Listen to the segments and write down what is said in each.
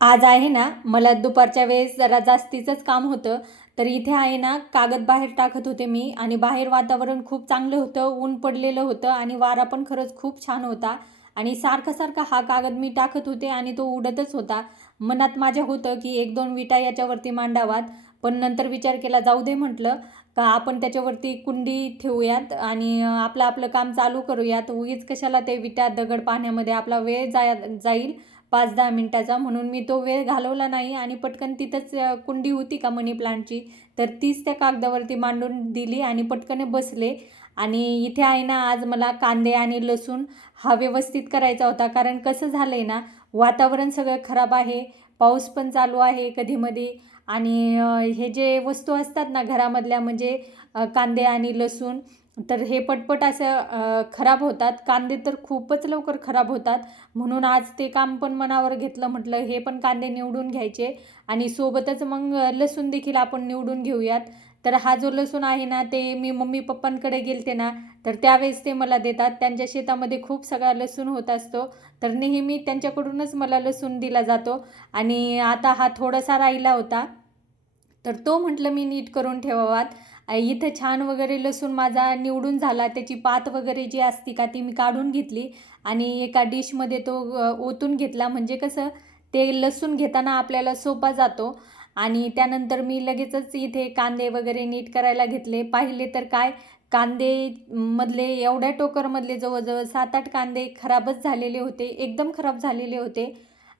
आज आहे ना मला दुपारच्या वेळेस जरा जास्तीचंच काम होतं. तर इथे आहे ना कागद बाहेर टाकत होते मी आणि बाहेर वातावरण खूप चांगलं होतं ऊन पडलेलं होतं आणि वारा पण खरंच खूप छान होता. आणि सारखा सारखा हा कागद मी टाकत होते आणि तो उडतच होता. मनात माझ्या होतं की एक दोन विटा याच्यावरती मांडावात पण नंतर विचार केला जाऊ दे म्हटलं का आपण त्याच्यावरती कुंडी ठेवूयात आणि आपलं आपलं काम चालू करूयात. उगीच कशाला ते विटा दगड पाहण्यामध्ये आपला वेळ जाय जाईल. पाच दहा मिनटाचा. म्हणून मी तो वेळ घालवला नाही आणि पटकन तिथंच कुंडी होती का मनी प्लांटची तर तीच त्या कागदावरती मांडून दिली आणि पटकन बसले. आणि इथे आहे ना आज मला कांदे आणि लसूण हा व्यवस्थित करायचा होता. कारण कसं झालं आहे ना वातावरण सगळं खराब आहे पाऊस पण चालू आहे कधीमध्ये आणि हे जे वस्तू असतात ना घरामधल्या म्हणजे कांदे आणि लसूण तर हे पटपट असं खराब होतात. कांदे तर खूपच लवकर खराब होतात. म्हणून आज ते काम पण मनावर घेतलं म्हटलं हे पण कांदे निवडून घ्यायचे. आणि सोबतच मग लसूण देखील आपण निवडून घेऊयात. तर हा जो लसूण आहे ना ते मी मम्मी पप्पांकडे गेलते ना तर त्यावेळेस ते मला देतात. त्यांच्या शेतामध्ये खूप सगळा लसूण होत असतो. तर नेहमी त्यांच्याकडूनच मला लसूण दिला जातो. आणि आता हा थोडासा राहिला होता. तर तो म्हटलं मी नीट करून ठेवावात. इथं छान वगैरे लसूण माझा निवडून झाला. त्याची पात वगैरे जी असती का ती मी काढून घेतली. आणि एका डिशमध्ये तो ओतून घेतला. म्हणजे कसं ते लसूण घेताना आपल्याला सोपा जातो. आणि त्यानंतर मी लगेचच इथे कांदे वगैरे नीट करायला घेतले. पाहिले तर काय कांदे मधले एवढ्या टोकरमधले जवळजवळ सात आठ कांदे खराबच झालेले होते. एकदम खराब झालेले होते.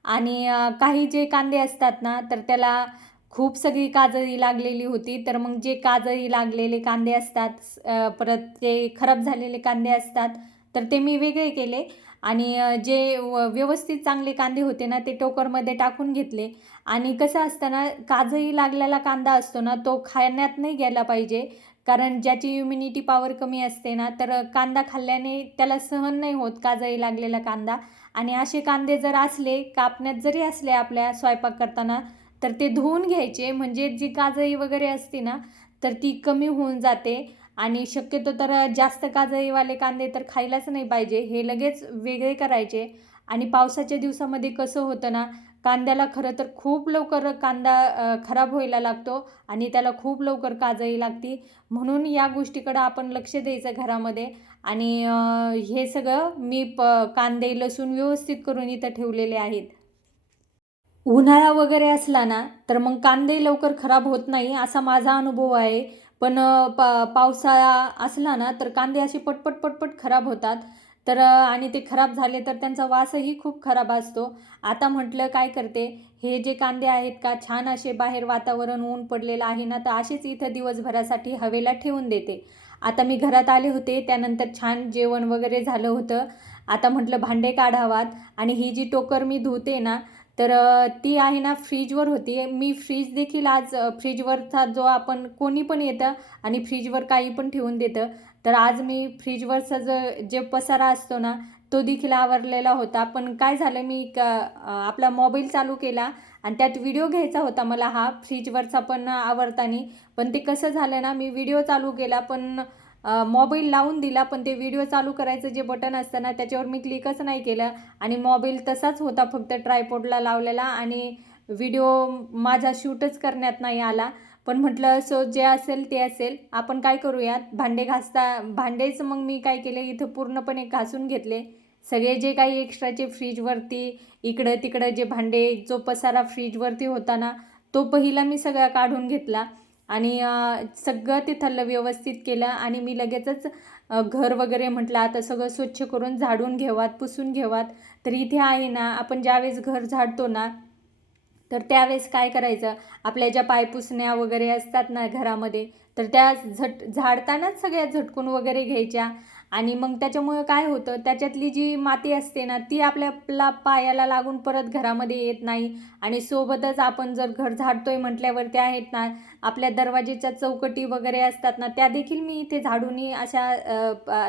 आणि काही जे कांदे असतात ना तर त्याला खूप सगळी काजळी लागलेली होती. तर मग जे काजळी लागलेले कांदे असतात परत ते खराब झालेले कांदे असतात तर ते मी वेगळे केले. आणि जे व व्यवस्थित चांगले कांदे होते ना ते टोकरमध्ये टाकून घेतले. आणि कसं असतं ना काजळी लागलेला कांदा असतो ना तो खाण्यात नाही गेला पाहिजे. कारण ज्याची इम्युनिटी पॉवर कमी असते ना तर कांदा खाल्ल्याने त्याला सहन नाही होत काजळी लागलेला कांदा. आणि असे कांदे जर असले कापण्यात जरी असले आपल्या स्वयंपाक करताना तर ते धुवून घ्यायचे. म्हणजे जी काजळी वगैरे असते ना तर ती कमी होऊन जाते. आणि शक्यतो तर जास्त काजळीवाले कांदे तर खायलाच नाही पाहिजे. हे लगेच वेगळे करायचे. आणि पावसाच्या दिवसामध्ये कसं होतं ना कांद्याला खरं तर खूप लवकर कांदा खराब व्हायला लागतो आणि त्याला खूप लवकर काजळी लागती. म्हणून या गोष्टीकडं आपण लक्ष द्यायचं घरामध्ये. आणि हे सगळं मी प कांदे लसूण व्यवस्थित करून इथं ठेवलेले आहेत. उन्हाळा वगैरे असला ना तर मग कांदे लवकर खराब होत नाही असा माझा अनुभव आहे. पण पा पावसाळा असला ना तर कांदे असे पटपट पटपट खराब होतात. तर आणि ते खराब झाले तर त्यांचा वासही खूप खराब असतो. आता म्हटलं काय करते हे जे कांदे आहेत का छान असे बाहेर वातावरण ऊन पडलेलं आहे ना तर असेच इथं दिवसभरासाठी हवेला ठेवून देते. आता मी घरात आले होते त्यानंतर छान जेवण वगैरे झालं होतं. आता म्हटलं भांडे काढावात. आणि ही जी टोकर मी धुते ना तर ती आहे ना फ्रीजवर होती. मी फ्रीज देखील आज फ्रीजवरचा जो आपण कोणी पण येतं आणि फ्रीजवर काही पण ठेवून देतं. तर आज मी फ्रीजवरचा जो जे पसारा असतो ना तो देखील आवरलेला होता. पण काय झालं मी क आपला मोबाईल चालू केला आणि त्यात व्हिडिओ घ्यायचा होता मला हा फ्रीजवरचा पण आवरताना. पण ते कसं झालं ना मी व्हिडिओ चालू केला. पण मोबाईल लावून दिला पण ते व्हिडिओ चालू करायचं जे बटन असतं ना त्याच्यावर मी क्लिकच नाही केलं. आणि मोबाईल तसाच होता फक्त ट्रायपॉडला लावलेला आणि व्हिडिओ माझा शूटच करण्यात नाही आला. पण म्हटलं सो जे असेल ते असेल. आपण काय करूयात? भांडे घासता भांडेच मग मी काय केले? इथं पूर्णपणे घासून घेतले. सगळे जे काही एक्स्ट्राचे फ्रीजवरती इकडं तिकडं जे भांडे जो पसारा फ्रीजवरती होता ना तो पहिला मी सगळा काढून घेतला. आणि सगळं तिथलं व्यवस्थित केलं आणि मी लगेचच घर वगैरे म्हटलं आता सगळं स्वच्छ करून झाडून घेवात पुसून घेवात. तर इथे आहे ना आपण ज्यावेळेस घर झाडतो ना तर त्यावेळेस काय करायचं? आपल्या ज्या पायपुसण्या वगैरे असतात ना घरामध्ये तर त्या झट झाडतानाच सगळ्या झटकून वगैरे घ्यायच्या. आणि मग त्याच्यामुळं काय होतं? त्याच्यातली जी माती असते ना ती आपल्याला पायाला लागून परत घरामध्ये येत नाही. आणि सोबतच आपण जर घर झाडतोय म्हटल्यावर त्या आहेत ना आपल्या दरवाजेच्या चौकटी वगैरे असतात ना त्या देखील मी इथे झाडूनी अशा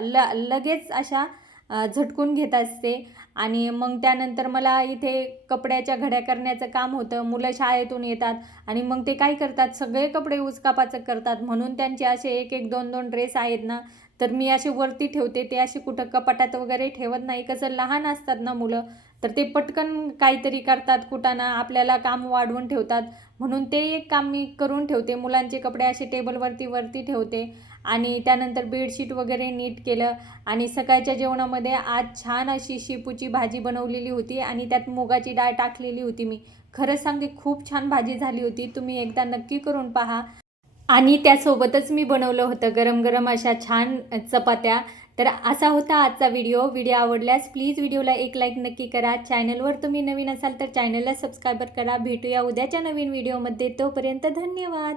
ल लगेच अशा झटकून घेत असते. आणि मग त्यानंतर मला इथे कपड्याच्या घड्या करण्याचं काम होतं. मुलं शाळेतून येतात आणि मग ते काय करतात? सगळे कपडे उचकापाचक करतात. म्हणून त्यांचे असे एक एक दोन दोन ड्रेस आहेत ना तर मी असे वरती ठेवते ते असे कुठं कपाटात वगैरे ठेवत नाही. कसं लहान असतात ना मुलं तर ते पटकन काहीतरी करतात कुटाणा आपल्याला काम वाढवून ठेवतात. म्हणून ते एक काम मी करून ठेवते. मुलांचे कपडे असे टेबलवरती वरती ठेवते. आणि त्यानंतर बेडशीट वगैरे नीट केलं. आणि सकाळच्या जेवणामध्ये आज छान अशी शेपूची भाजी बनवलेली होती आणि त्यात मुगाची डाळ टाकलेली होती मी. खरं सांगते खूप छान भाजी झाली होती. तुम्ही एकदा नक्की करून पहा. आणि त्यासोबतच मी बनवलं होतं गरम गरम अशा छान चपात्या. तर असा होता आजचा व्हिडिओ व्हिडिओ आवडल्यास प्लीज व्हिडिओला एक लाईक नक्की करा. चॅनलवर तुम्ही नवीन असाल तर चॅनलला सबस्क्राईबर करा. भेटूया उद्याच्या नवीन व्हिडिओमध्ये तोपर्यंत धन्यवाद.